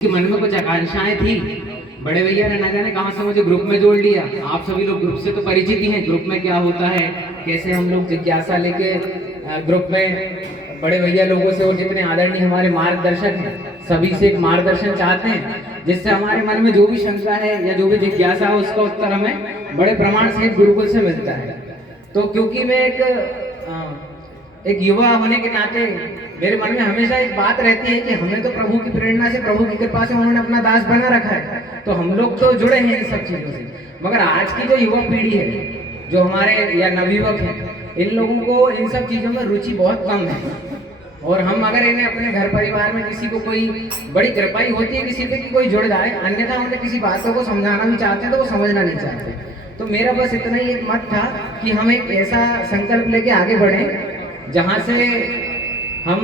कि मन में कुछ आकांक्षाएं थी। बड़े भैया ने ना जाने कहां से मुझे ग्रुप में जोड़ लिया। आप सभी लोग ग्रुप से तो परिचित ही हैं, ग्रुप में क्या होता है, कैसे हम लोग जिज्ञासा लेके ग्रुप में बड़े भैया लोगों से और जितने आदरणीय हमारे मार्गदर्शक हैं सभी से एक मार्गदर्शन चाहते हैं, जिससे हमारे मन में जो भी शंका है या जो भी जिज्ञासा है उसका उत्तर हमें बड़े प्रमाण से गुरुकुल से मिलता है। तो क्योंकि मैं एक युवा होने के नाते मेरे मन में हमेशा एक बात रहती है कि हमें तो प्रभु की प्रेरणा से, प्रभु की कृपा से उन्होंने अपना दास बना रखा है, तो हम लोग तो जुड़े हैं इन सब चीजों से। मगर आज की जो युवा पीढ़ी है, जो हमारे या नवयुवक है, इन लोगों को इन सब चीजों में रुचि बहुत कम है। और हम अगर इन्हें अपने घर परिवार में किसी को कोई बड़ी कृपाई होती है किसी पे कि कोई जुड़ जाए, अन्यथा उन्हें किसी बातों को समझाना भी चाहते हैं तो वो समझना नहीं चाहते। तो मेरा बस इतना ही एक मत था कि हम एक ऐसा संकल्प लेके आगे बढ़े जहाँ से हम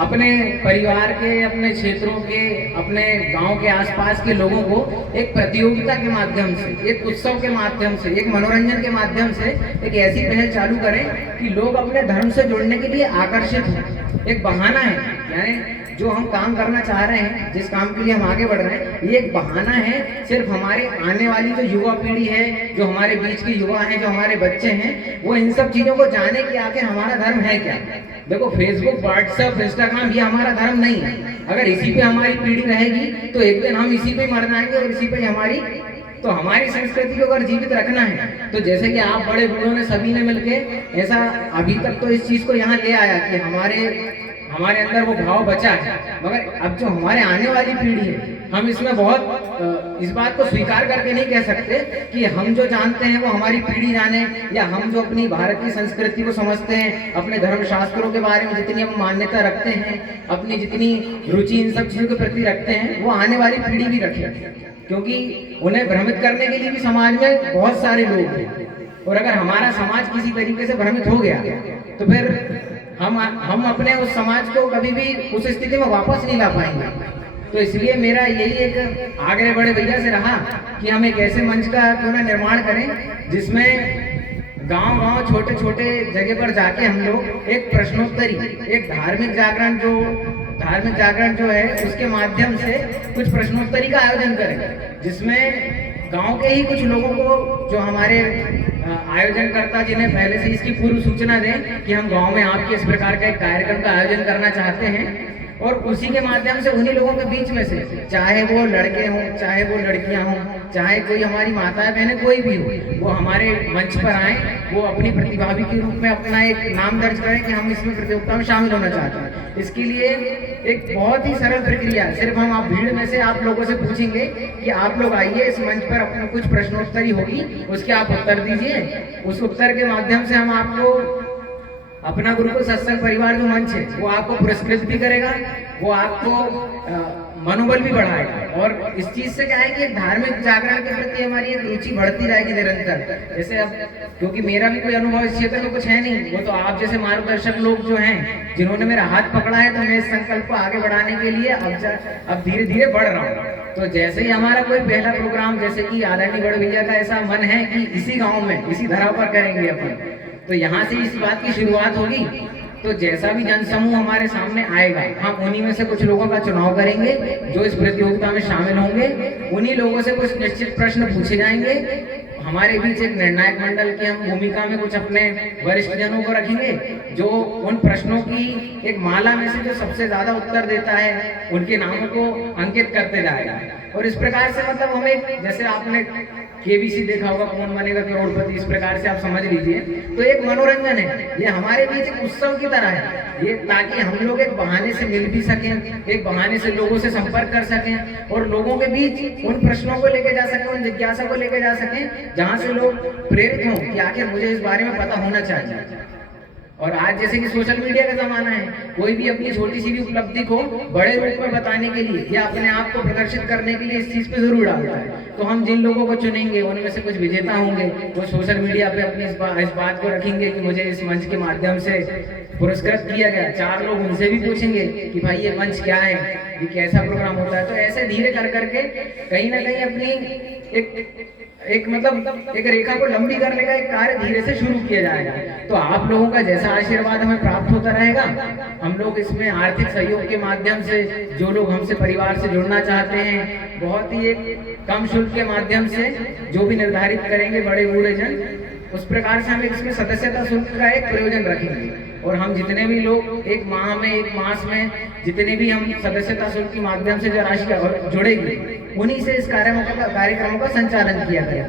अपने परिवार के, अपने क्षेत्रों के, अपने गांव के आसपास के लोगों को एक प्रतियोगिता के माध्यम से, एक उत्सव के माध्यम से, एक मनोरंजन के माध्यम से एक ऐसी पहल चालू करें कि लोग अपने धर्म से जुड़ने के लिए आकर्षित हों। एक बहाना है, यानी जो हम काम करना चाह रहे हैं, जिस काम के लिए हम आगे बढ़ रहे हैं, ये एक बहाना है सिर्फ हमारे आने वाली जो युवा पीढ़ी है, जो हमारे बीच के युवा हैं, जो हमारे बच्चे हैं, वो इन सब चीजों को जाने कि आखिर हमारा धर्म है क्या। देखो, फेसबुक, व्हाट्सएप, इंस्टाग्राम ये हमारा धर्म नहीं है। अगर इसी पे हमारी पीढ़ी रहेगी तो एक दिन हम इसी पे मर जाएंगे और इसी पे हमारी संस्कृति को अगर जीवित रखना है तो जैसे कि आप बड़े बूढ़ों ने सभी ने मिलके ऐसा अभी तक तो इस चीज को यहाँ ले आया कि हमारे अंदर वो भाव बचा है, मगर अब जो हमारे आने वाली पीढ़ी है, हम इसमें बहुत इस बात को स्वीकार करके नहीं कह सकते कि हम जो जानते हैं वो हमारी पीढ़ी जाने, या हम जो अपनी भारत की संस्कृति को समझते हैं, अपने धर्म शास्त्रों के बारे में जितनी हम मान्यता रखते हैं, अपनी जितनी रुचि इन सब चीजों के प्रति रखते हैं, वो आने वाली पीढ़ी भी रखे, क्योंकि उन्हें भ्रमित करने के लिए भी समाज में बहुत सारे लोग हैं। और अगर हमारा समाज किसी तरीके से भ्रमित हो गया तो फिर हम अपने उस समाज को कभी भी उस स्थिति में वापस नहीं ला पाएंगे। तो इसलिए मेरा यही एक आगे बड़े भैया से रहा कि हम एक ऐसे मंच का क्यों ना निर्माण करें जिसमें गांव-गांव, छोटे-छोटे जगह पर जाके हम लोग एक प्रश्नोत्तरी, एक धार्मिक जागरण जो है उसके माध्यम से कुछ प्रश्नोत्तरी का आयोजन करें, जिसमें गांव के ही कुछ लोगों को, जो हमारे आयोजनकर्ता जिन्हें पहले से इसकी पूर्व सूचना दें कि हम गांव में आपके इस प्रकार का एक कार्यक्रम का आयोजन करना चाहते हैं, और उसी के माध्यम से उन्हीं लोगों के बीच में से, चाहे वो लड़के हों, चाहे वो लड़कियां हों, चाहे कोई हमारी माताएं बहनें कोई भी हो, वो हमारे मंच पर आए, वो अपनी प्रतिभागी के रूप में अपना एक नाम दर्ज करें कि हम इसमें प्रतियोगिता में शामिल होना चाहते हैं। इसके लिए एक बहुत ही सरल प्रक्रिया है, सिर्फ हम आप भीड़ में से आप लोगों से पूछेंगे कि आप लोग आइए, इस मंच पर अपना कुछ प्रश्नोत्तरी होगी, उसके आप उत्तर दीजिए। उस उत्तर के माध्यम से हम आपको अपना गुरुकुल सत्संग परिवार जो मंच है वो आपको पुरस्कृत भी करेगा, वो आपको मनोबल भी बढ़ाएगा, और इस चीज से क्या है कि एक धार्मिक जागरण के प्रति हमारी एक रुचि बढ़ती रहेगी निरंतर। जैसे अब क्योंकि मेरा भी कोई अनुभव इस क्षेत्र में कुछ है नहीं, वो तो आप जैसे मार्गदर्शक लोग जो हैं जिन्होंने मेरा हाथ पकड़ा है, तो मैं इस संकल्प को आगे बढ़ाने के लिए अब धीरे धीरे बढ़ रहा हूँ। तो जैसे ही हमारा कोई पहला प्रोग्राम, जैसे कि आदरणीय बड़े भैया का ऐसा मन है कि इसी गाँव में, इसी धराव पर करेंगे अपन, तो यहाँ से इस बात की शुरुआत होगी। तो जैसा भी जनसमूह हमारे सामने आएगा, हम उन्हीं में से कुछ लोगों का चुनाव करेंगे जो इस प्रतियोगिता में शामिल होंगे। उन्हीं लोगों से कुछ निश्चित प्रश्न पूछे जाएंगे। हमारे बीच एक निर्णायक मंडल की हम भूमिका में कुछ अपने वरिष्ठ जनों को रखेंगे, जो उन प्रश्नों की एक माला में से जो सबसे ज्यादा उत्तर देता है उनके नामों को अंकित करते जाएगा। और इस प्रकार से मतलब हमें, जैसे आपने केबीसी देखा होगा, कौन बनेगा करोड़पति, इस प्रकार से आप समझ लीजिए। तो एक मनोरंजन है, ये हमारे बीच एक उत्सव की तरह है ये, ताकि हम लोग एक बहाने से मिल भी सकें, एक बहाने से लोगों से संपर्क कर सकें, और लोगों के बीच उन प्रश्नों को लेके जा सकें, उन जिज्ञासा को लेके जा सकें जहां से लोग प्रेरित हों कि आखिर मुझे इस बारे में पता होना चाहिए। और आज जैसे कि सोशल मीडिया का जमाना है, कोई भी अपनी छोटी सी भी उपलब्धि को बड़े रूप में बताने के लिए या अपने आप को प्रदर्शित करने के लिए इस चीज पे जरूर डालता है। तो हम जिन लोगों को चुनेंगे उनमें से कुछ विजेता होंगे, वो सोशल मीडिया पे अपनी इस बात को रखेंगे कि मुझे इस मंच के माध्यम से पुरस्कृत किया गया। 4 लोग उनसे भी पूछेंगे कि भाई ये मंच क्या है, ये कैसा प्रोग्राम होता है। तो ऐसे धीरे कर करके कहीं ना कहीं अपनी एक एक मतलब एक रेखा को लंबी करने का एक कार्य धीरे से शुरू किया जाएगा। तो आप लोगों का जैसा आशीर्वाद हमें प्राप्त होता रहेगा, हम लोग इसमें आर्थिक सहयोग के माध्यम से जो लोग हमसे परिवार से जुड़ना चाहते हैं, बहुत ही एक कम शुल्क के माध्यम से जो भी निर्धारित करेंगे बड़े बूढ़े जन, उस प्रकार से हम इसमें सदस्यता शुल्क का एक प्रयोजन रखेंगे। और हम जितने भी लोग एक माह में, एक मास में जितने भी हम सदस्यता शुल्क के माध्यम से जो राशि जुड़ेगी, उन्हीं से इस कार्यक्रमों का संचालन किया गया।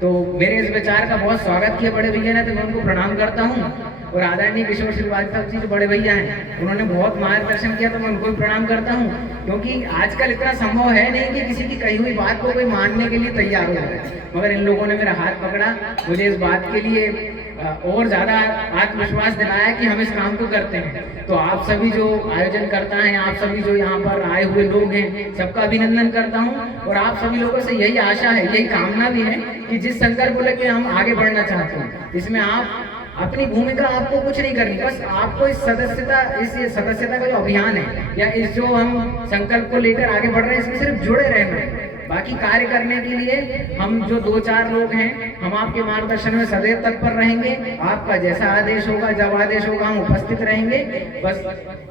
तो मेरे इस विचार का बहुत स्वागत किया बड़े भैया ने, तो मैं उनको प्रणाम करता हूँ। और आदरणीय किशोर श्रीवास्तव जी जो बड़े भैया हैं, उन्होंने बहुत मार्गदर्शन किया, तो मैं उनको भी प्रणाम करता हूँ। क्योंकि आजकल इतना संभव है नहीं कि किसी की कही हुई बात को कोई मानने के लिए तैयार हो जाए, मगर इन लोगों ने मेरा हाथ पकड़ा, मुझे इस बात के लिए और ज़्यादा आत्मविश्वास दिलाया कि हम इस काम को करते हैं। तो आप सभी जो आयोजन करता है, आप सभी जो यहाँ पर आए हुए लोग हैं, सबका अभिनंदन करता हूँ। और आप सभी लोगों से यही आशा है, यही कामना भी है कि जिस संकल्प को लेकर हम आगे बढ़ना चाहते हैं, इसमें आप अपनी भूमिका आपको कुछ नहीं करनी, बस आपको इस सदस्यता का जो अभियान है या इस जो हम संकल्प को लेकर आगे बढ़ रहे हैं, इसमें सिर्फ जुड़े रहना है। बाकी कार्य करने के लिए हम जो 2-4 लोग हैं, हम आपके मार्गदर्शन में सदैव तत्पर रहेंगे। आपका जैसा आदेश होगा, जब आदेश होगा, हम उपस्थित रहेंगे। बस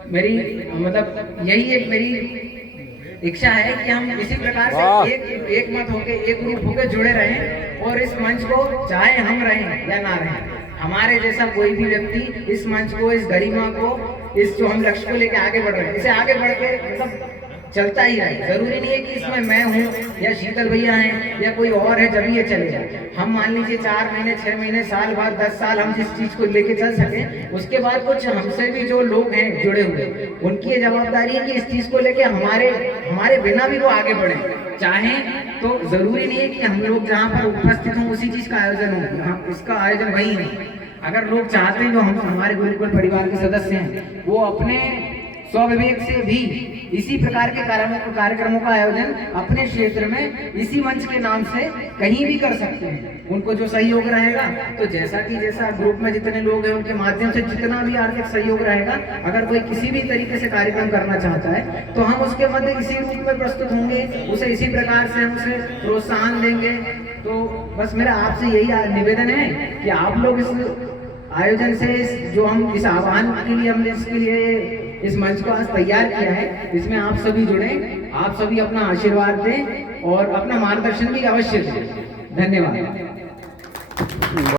मेरी मतलब यही एक मेरी इच्छा है कि हम इसी प्रकार से एक मत होके, एक ग्रुप होके जुड़े रहें और इस मंच को चाहे हम रहें या ना रहें, हमारे जैसा कोई भी व्यक्ति इस मंच को, इस गरिमा को, इस जो हम लक्ष्य को लेके आगे बढ़ रहे हैं, इसे आगे बढ़ के मतलब चलता ही रहे। जरूरी नहीं है कि इसमें मैं हूँ या शीतल भैया हैं या कोई और है जब ये चलेगा। हम मान लीजिए 4 महीने, 6 महीने, साल बाद, 10 साल हम जिस चीज को लेके चल सके, उसके बाद कुछ हमसे भी जो लोग हैं जुड़े हुए, उनकी ये जवाबदारी है कि इस चीज को लेके हमारे बिना भी वो आगे बढ़े। चाहे तो जरूरी नहीं है कि हम लोग जहाँ पर उपस्थित हों उसी चीज का आयोजन हो, इसका आयोजन वही है। अगर लोग चाहते हैं, जो हम हमारे गुरुकुल परिवार के सदस्य हैं, वो अपने स्वविवेक से भी इसी प्रकार के कार्यक्रमों का आयोजन अपने क्षेत्र में इसी मंच के नाम से कहीं भी कर सकते हैं। उनको जो सहयोग रहेगा, तो जैसा ग्रुप में जितने लोग हैं उनके माध्यम से जितना भी आर्थिक सहयोग रहेगा, अगर कोई किसी भी तरीके से कार्यक्रम करना चाहता है, तो हम उसके मध्य इसी रूप में प्रस्तुत होंगे, उसे इसी प्रकार से हम उसे प्रोत्साहन देंगे। तो बस मेरा आपसे यही निवेदन है कि आप लोग इस आयोजन से जो हम इस आह्वान के लिए हमने इसके लिए इस मंच को आज तैयार किया है, इसमें आप सभी जुड़े, आप सभी अपना आशीर्वाद दें और अपना मार्गदर्शन भी अवश्य दें। धन्यवाद।